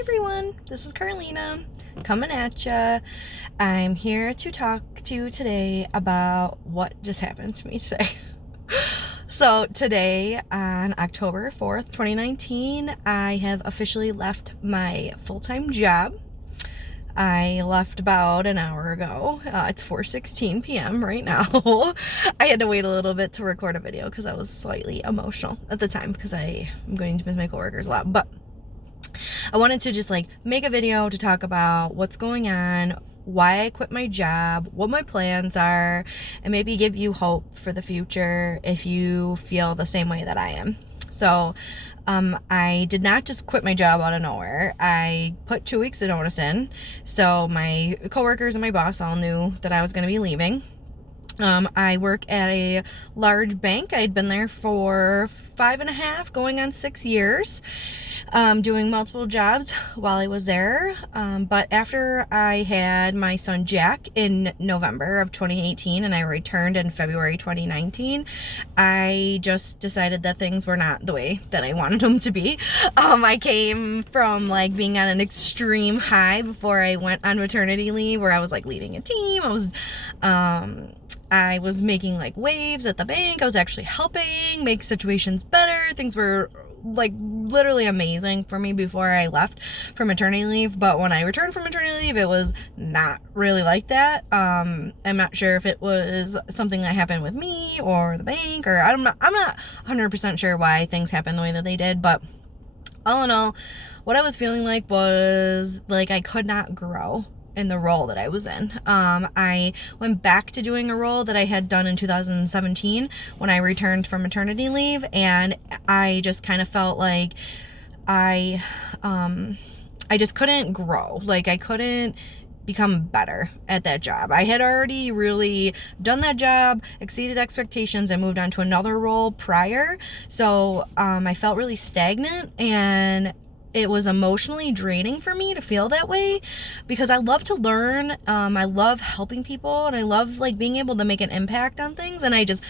everyone, this is Carlina coming at ya. I'm here to talk to you today about what just happened to me today. So today on October 4th, 2019, I have officially left my full-time job. I left about an hour ago. It's 4:16 p.m. right now. I had to wait a little bit to record a video because I was slightly emotional at the time because I'm going to miss my coworkers a lot. But I wanted to just make a video to talk about what's going on, why I quit my job, what my plans are, and maybe give you hope for the future if you feel the same way that I am. So I did not just quit my job out of nowhere. I put 2 weeks of notice in. So my coworkers and my boss all knew that I was going to be leaving. I work at a large bank. I'd been there for 5.5, going on 6 years, doing multiple jobs while I was there. But after I had my son Jack in November of 2018 and I returned in February 2019, I just decided that things were not the way that I wanted them to be. I came from being on an extreme high before I went on maternity leave, where I was leading a team. I was making waves at the bank. I was actually helping make situations better. Things were literally amazing for me before I left for maternity leave. But when I returned from maternity leave, it was not really like that. I'm not sure if it was something that happened with me or the bank, or I'm not 100% sure why things happened the way that they did. But all in all, what I was feeling was I could not grow in the role that I was in. I went back to doing a role that I had done in 2017 when I returned from maternity leave, and I just kind of felt like I just couldn't grow. I couldn't become better at that job. I had already really done that job, exceeded expectations, and moved on to another role prior. So I felt really stagnant, and it was emotionally draining for me to feel that way because I love to learn. I love helping people, and I love being able to make an impact on things. And I just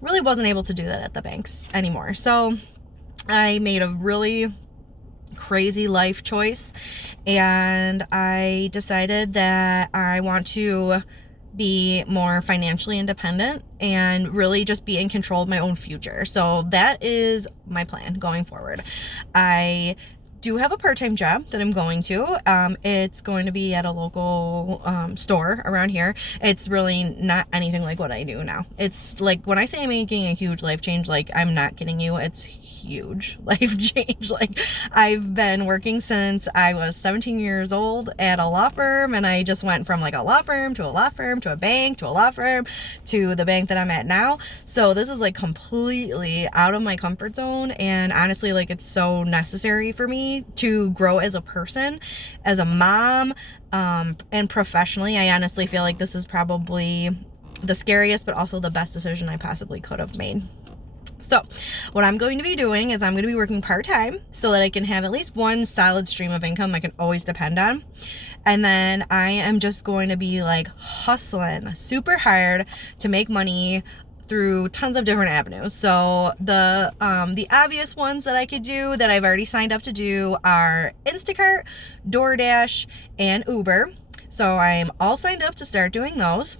really wasn't able to do that at the banks anymore. So I made a really crazy life choice, and I decided that I want to be more financially independent and really just be in control of my own future. So that is my plan going forward. I do have a part-time job that I'm going to. It's going to be at a local store around here. It's really not anything like what I do now. It's when I say I'm making a huge life change, I'm not kidding you, it's huge life change. I've been working since I was 17 years old at a law firm, and I just went from a law firm to a law firm to a bank to a law firm to the bank that I'm at now. So this is completely out of my comfort zone, and honestly it's so necessary for me to grow as a person, as a mom, and professionally. I honestly feel like this is probably the scariest but also the best decision I possibly could have made. So what I'm going to be doing is I'm going to be working part-time so that I can have at least one solid stream of income I can always depend on. And then I am just going to be hustling super hard to make money through tons of different avenues. So the obvious ones that I could do that I've already signed up to do are Instacart, DoorDash, and Uber. So I'm all signed up to start doing those.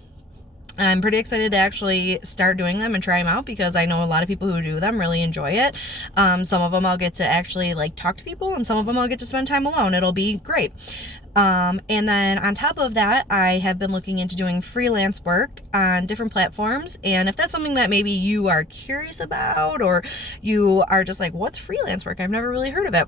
I'm pretty excited to actually start doing them and try them out because I know a lot of people who do them really enjoy it. Some of them I'll get to actually talk to people, and some of them I'll get to spend time alone. It'll be great. And then on top of that, I have been looking into doing freelance work on different platforms. And if that's something that maybe you are curious about, or you are just what's freelance work? I've never really heard of it.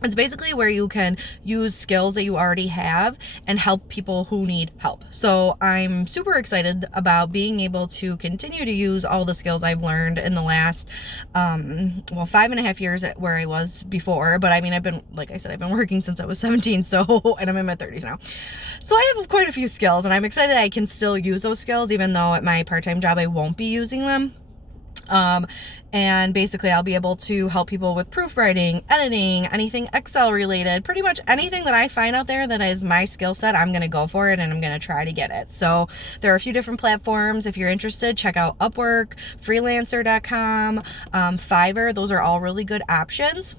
It's basically where you can use skills that you already have and help people who need help. So I'm super excited about being able to continue to use all the skills I've learned in the last, 5.5 years where I was before. But I've been, like I said, I've been working since I was 17, and I'm in my 30s now. So I have quite a few skills, and I'm excited I can still use those skills, even though at my part-time job I won't be using them. And basically I'll be able to help people with proofwriting, editing, anything Excel related, pretty much anything that I find out there that is my skill set. I'm going to go for it, and I'm going to try to get it. So there are a few different platforms. If you're interested, check out Upwork, freelancer.com, Fiverr. Those are all really good options.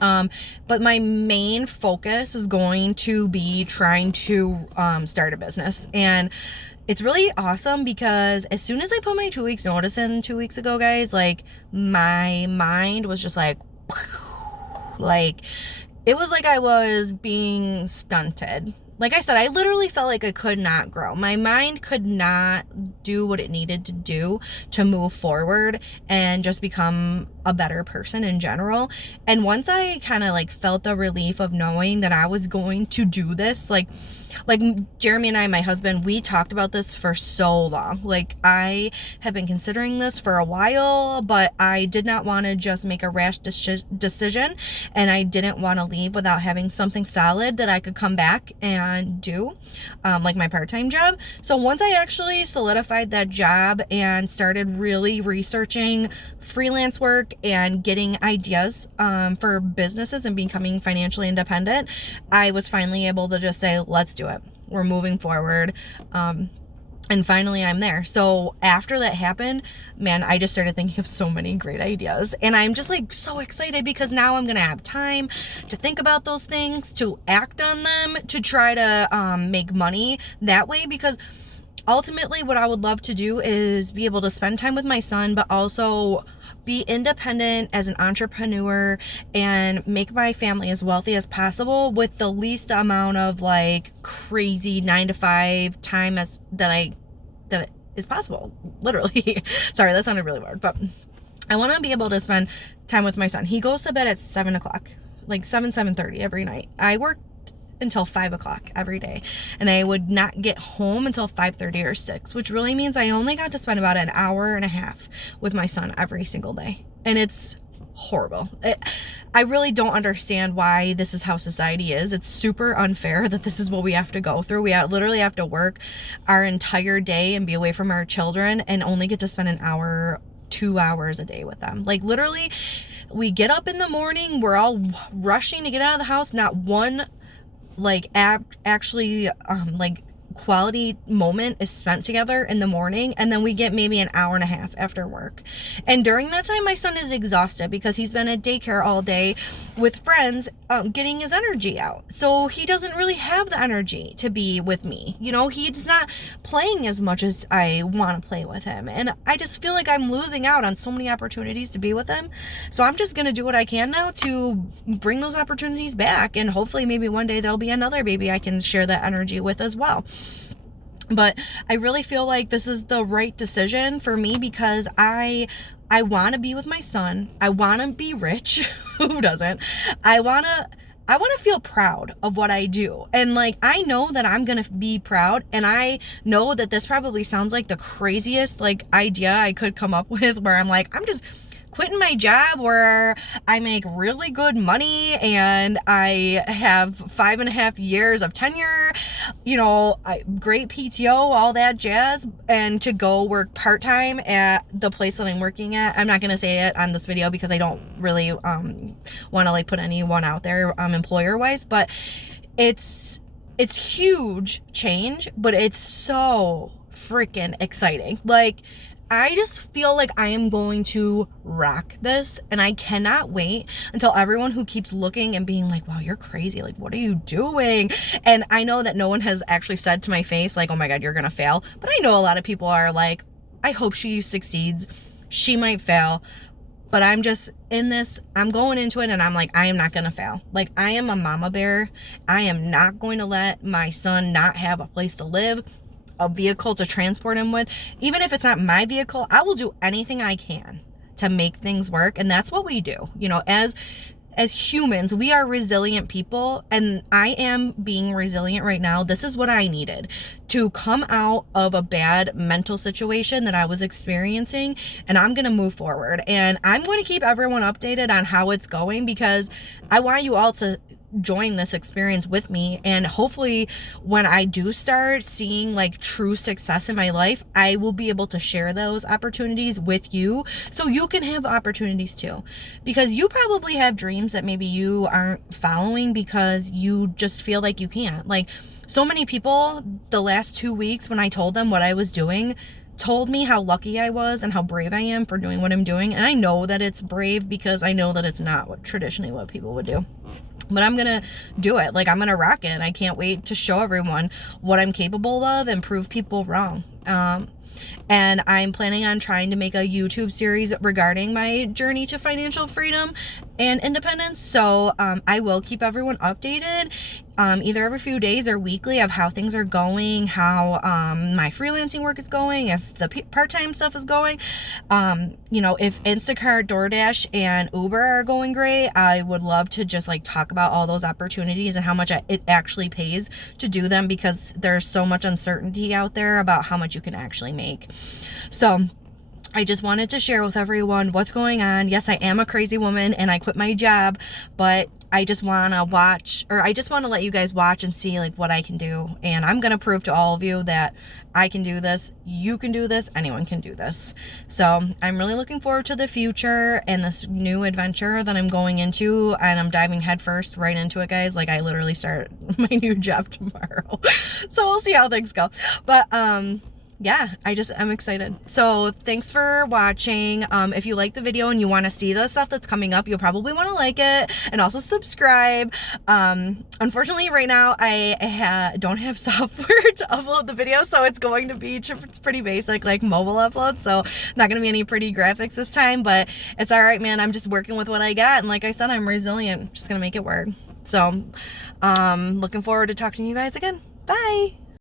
But my main focus is going to be trying to start a business. And it's really awesome because as soon as I put my 2 weeks notice in 2 weeks ago, guys, like my mind was just like it was like I was being stunted. Like I said, I literally felt like I could not grow. My mind could not do what it needed to do to move forward and just become a better person in general. And once I kind of like felt the relief of knowing that I was going to do this, like Jeremy and I, my husband, we talked about this for so long. Like I have been considering this for a while, but I did not want to just make a rash decision, and I didn't want to leave without having something solid that I could come back and do, like my part-time job. So once I actually solidified that job and started really researching freelance work and getting ideas for businesses and becoming financially independent, I was finally able to just say, let's do it. We're moving forward. And finally I'm there. So after that happened, man, I just started thinking of so many great ideas. And I'm just like so excited because now I'm going to have time to think about those things, to act on them, to try to make money that way. Because ultimately what I would love to do is be able to spend time with my son, but also be independent as an entrepreneur and make my family as wealthy as possible with the least amount of like crazy 9 to 5 time that is possible. Literally. Sorry, that sounded really weird, but I want to be able to spend time with my son. He goes to bed at 7:00, like 7:30 every night. I work until 5:00 every day, and I would not get home until 5:30 or 6, which really means I only got to spend about an hour and a half with my son every single day. And it's horrible. I really don't understand why this is how society is. It's super unfair that this is what we have to go through. We literally have to work our entire day and be away from our children and only get to spend an hour, 2 hours a day with them. Like literally, we get up in the morning, we're all rushing to get out of the house, not one like actually like quality moment is spent together in the morning, and then we get maybe an hour and a half after work. And during that time my son is exhausted because he's been at daycare all day with friends, getting his energy out. So he doesn't really have the energy to be with me. You know, he's not playing as much as I want to play with him, and I just feel like I'm losing out on so many opportunities to be with him. So I'm just gonna do what I can now to bring those opportunities back, and hopefully maybe one day there'll be another baby I can share that energy with as well. But I really feel like this is the right decision for me because I want to be with my son. I want to be rich. Who doesn't? I want to feel proud of what I do. And like, I know that I'm going to be proud. And I know that this probably sounds like the craziest like idea I could come up with, where I'm like, I'm just quitting my job where I make really good money and I have 5.5 years of tenure, you know, great PTO, all that jazz, and to go work part-time at the place that I'm working at. I'm not going to say it on this video because I don't really want to like put anyone out there employer wise, but it's huge change, but it's so freaking exciting. Like, I just feel like I am going to rock this, and I cannot wait until everyone who keeps looking and being like, wow, you're crazy. Like, what are you doing? And I know that no one has actually said to my face, like, oh my God, you're going to fail. But I know a lot of people are like, I hope she succeeds. She might fail. But I'm just in this, I'm going into it and I'm like, I am not going to fail. Like, I am a mama bear. I am not going to let my son not have a place to live, a vehicle to transport him with. Even if it's not my vehicle, I will do anything I can to make things work. And that's what we do. You know, as humans, we are resilient people, and I am being resilient right now. This is what I needed to come out of a bad mental situation that I was experiencing, and I'm going to move forward. And I'm going to keep everyone updated on how it's going because I want you all to join this experience with me, and hopefully when I do start seeing like true success in my life, I will be able to share those opportunities with you so you can have opportunities too, because you probably have dreams that maybe you aren't following because you just feel like you can't. Like, so many people the last 2 weeks when I told them what I was doing, told me how lucky I was and how brave I am for doing what I'm doing. And I know that it's brave because I know that it's not what traditionally what people would do. But I'm gonna do it. Like, I'm gonna rock it. I can't wait to show everyone what I'm capable of and prove people wrong. And I'm planning on trying to make a YouTube series regarding my journey to financial freedom and independence. So I will keep everyone updated either every few days or weekly of how things are going, how my freelancing work is going, if the part-time stuff is going. You know, if Instacart, DoorDash, and Uber are going great, I would love to just like talk about all those opportunities and how much it actually pays to do them, because there's so much uncertainty out there about how much you can actually make. So I just wanted to share with everyone what's going on. Yes, I am a crazy woman and I quit my job, but I just want to let you guys watch and see like what I can do. And I'm going to prove to all of you that I can do this. You can do this. Anyone can do this. So I'm really looking forward to the future and this new adventure that I'm going into, and I'm diving headfirst right into it, guys. Like, I literally start my new job tomorrow. So we'll see how things go. But, yeah, I'm excited. So thanks for watching. If you like the video and you want to see the stuff that's coming up, you'll probably want to like it and also subscribe. Unfortunately, right now I don't have software to upload the video, so it's going to be pretty basic, like mobile upload. So not going to be any pretty graphics this time, but it's all right, man. I'm just working with what I got, and like I said, I'm resilient. Just gonna make it work. So, looking forward to talking to you guys again. Bye.